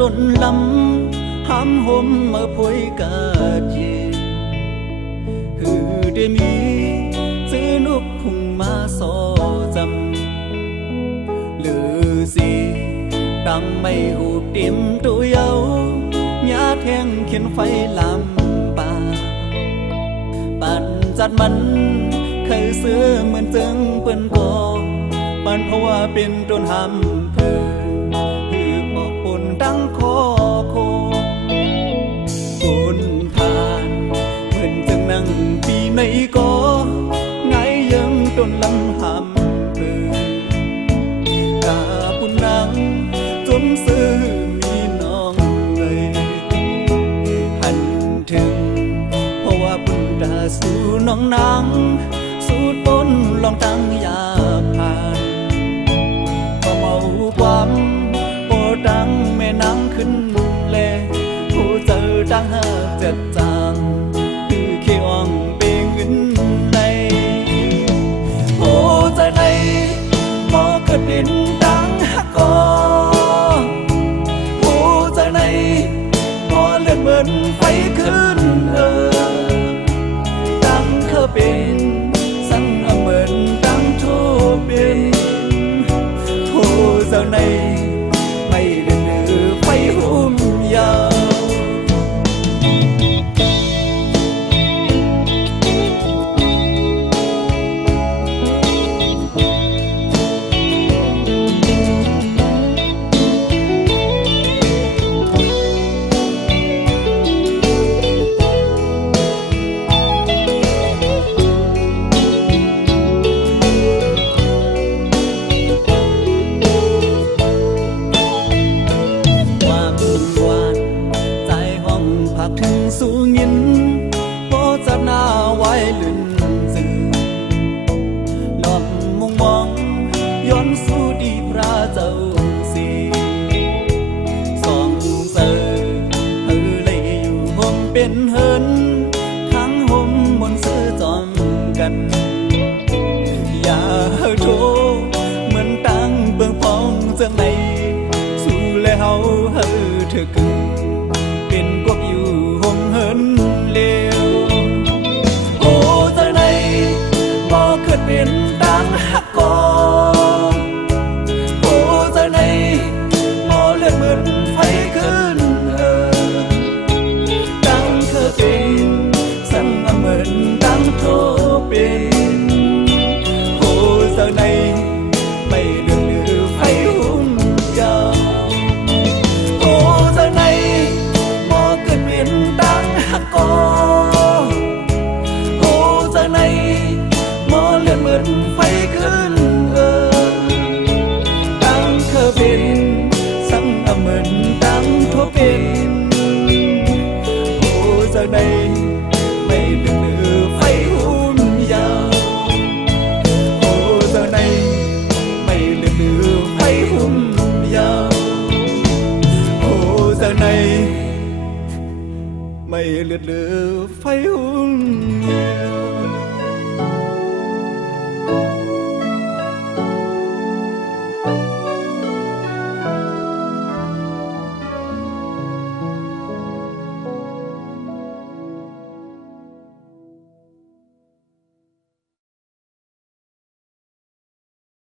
ต้นลำห้ำห่มมาพวยกาจีหือได้มีซื้อนุกคุงมาสอจำหรือสิตั้งไม่หูเต็มตัวเยาหญ้าแทงเขียนไฟลำป่าปั่นจัดมันเคยเสื้อเหมือนเจิงเปิ้นกองปั่นเพราะว่าเป็นต้นหำเพื่อหือออกปนตั้งคอโคคนทานเหมือนจึงนั่งปีในก็ไงยังต้นลำหำเพื่อกาปุ่นนังจมซื้อมีน้องเลยหันถึงเพราะว่าปุ่นดาสู่น้องนางสูดปนลองตั้งยาผ่านก็เมาความโปดังแม่นางขึ้นเลผู้เจอดังหาจัดจางคือเขียวงเปงเงินเลยโอ้ใจในมอเกิดเป็นดังฮักกอโอ้ใจในมอเลือดเหมือนไฟขึ้นดังเคยเป็นสั่งเหมือนดังโทเป็นโอ้เจ้าในไม่เลือไฟหุ่มยาวถึงสู่ยินโปจะหน้าไว้ลื่นซื่อหลอบมุงมองย้อนสู่ดีพระเจ้าสีสองเสอเฮอเลยอยู่ห่มเป็นเฮินทั้งห่มบนซื้อจอมกันอย่าโทเหมือนตั้งเบื้องพองจังไหนสู่แล้วเฮอเธอกึ่งเป็นกบอยู่ห่มเหินเลวโอ้เจ้าในบ่เกิดเป็นดังฮักกอโอ้เจ้าในบ่เลือดเหมือนไฟขึ้นดังเคยเป็นสั่งเหมือนดังโทเป็นโอ้เจ้าในไม่เลือไฟหุ่มยาวโอ้เจ้าในดังฮักกอโอ้เจ้าในมอเลือดเหมือนไฟขึ้นดังเคยเป็นสั่งเหมือนดังโทเป็นโอ้เจ้าในไม่เลือไฟหุ่มยาวโอ้เจ้าในไม่เลือไฟหุ่มยาวโอ้เจ้าในไม่เลือดไฟหุ่น